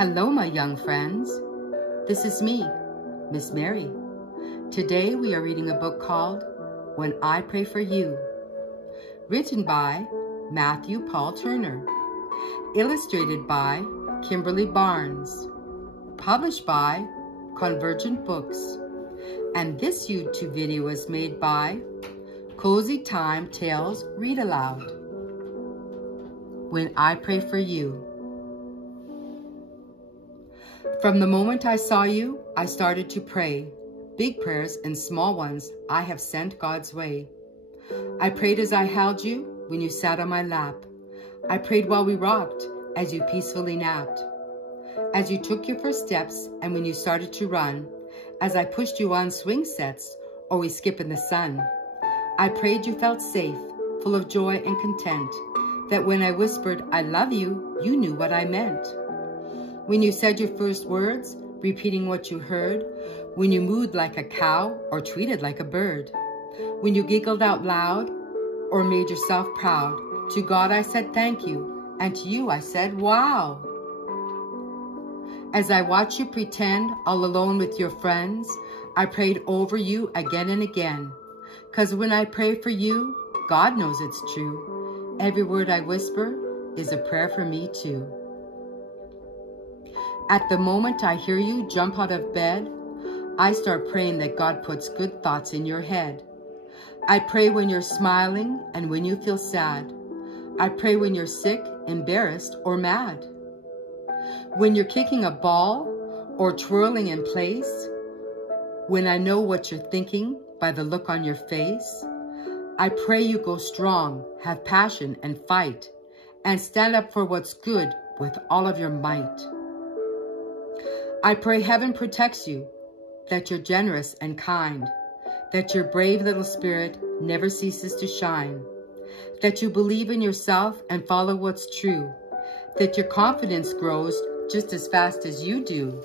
Hello, my young friends. This is me, Miss Mary. Today we are reading a book called When I Pray for You, written by Matthew Paul Turner, illustrated by Kimberly Barnes, published by Convergent Books, and this YouTube video was made by Cozy Time Tales Read Aloud. When I Pray for You. From the moment I saw you, I started to pray. Big prayers and small ones I have sent God's way. I prayed as I held you when you sat on my lap. I prayed while we rocked as you peacefully napped. As you took your first steps and when you started to run. As I pushed you on swing sets or we skip in the sun. I prayed you felt safe, full of joy and content. That when I whispered, I love you, you knew what I meant. When you said your first words, repeating what you heard, when you mooed like a cow or tweeted like a bird, when you giggled out loud or made yourself proud, to God I said thank you, and to you I said wow. As I watched you pretend all alone with your friends, I prayed over you again and again, 'cause when I pray for you, God knows it's true. Every word I whisper is a prayer for me too. At the moment I hear you jump out of bed, I start praying that God puts good thoughts in your head. I pray when you're smiling and when you feel sad. I pray when you're sick, embarrassed, or mad. When you're kicking a ball or twirling in place. When I know what you're thinking by the look on your face. I pray you go strong, have passion, and fight, and stand up for what's good with all of your might. I pray heaven protects you, that you're generous and kind, that your brave little spirit never ceases to shine, that you believe in yourself and follow what's true, that your confidence grows just as fast as you do.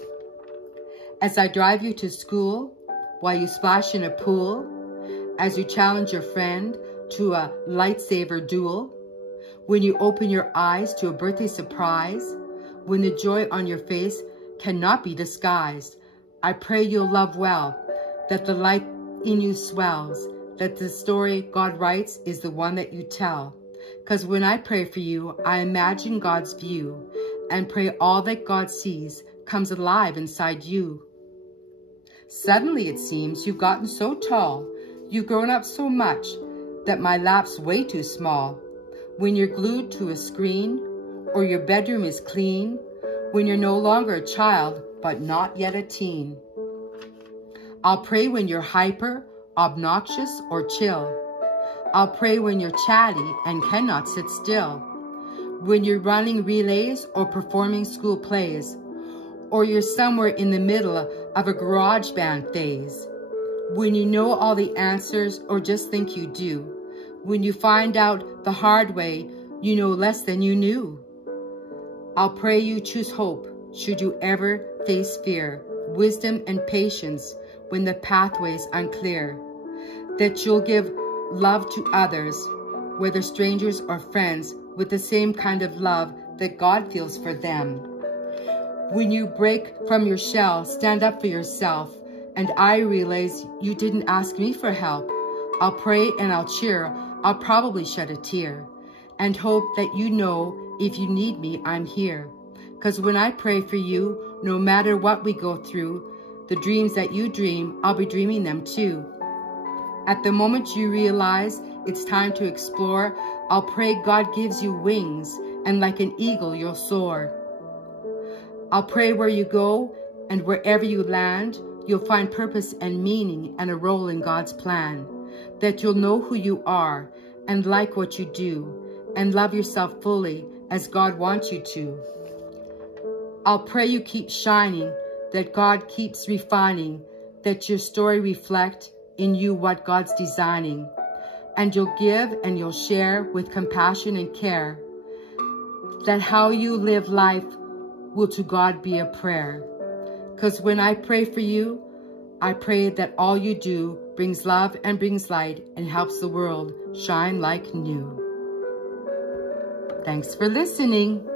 As I drive you to school, while you splash in a pool, as you challenge your friend to a lightsaber duel, when you open your eyes to a birthday surprise, when the joy on your face cannot be disguised, I pray you'll love well, that the light in you swells, that the story God writes is the one that you tell. 'Cause when I pray for you, I imagine God's view and pray all that God sees comes alive inside you. Suddenly it seems you've gotten so tall, you've grown up so much that my lap's way too small. When you're glued to a screen or your bedroom is clean, when you're no longer a child, but not yet a teen. I'll pray when you're hyper, obnoxious, or chill. I'll pray when you're chatty and cannot sit still. When you're running relays or performing school plays, or you're somewhere in the middle of a garage band phase. When you know all the answers or just think you do. When you find out the hard way, you know less than you knew. I'll pray you choose hope, should you ever face fear, wisdom and patience when the pathway's unclear. That you'll give love to others, whether strangers or friends, with the same kind of love that God feels for them. When you break from your shell, stand up for yourself, and I realize you didn't ask me for help. I'll pray and I'll cheer, I'll probably shed a tear, and hope that you know if you need me, I'm here. 'Cause when I pray for you, no matter what we go through, the dreams that you dream, I'll be dreaming them too. At the moment you realize it's time to explore, I'll pray God gives you wings, and like an eagle you'll soar. I'll pray where you go, and wherever you land, you'll find purpose and meaning and a role in God's plan. That you'll know who you are, and like what you do, and love yourself fully, as God wants you to. I'll pray you keep shining, that God keeps refining, that your story reflect in you what God's designing, and you'll give and you'll share with compassion and care, that how you live life will to God be a prayer. 'Cause when I pray for you, I pray that all you do brings love and brings light and helps the world shine like new. Thanks for listening.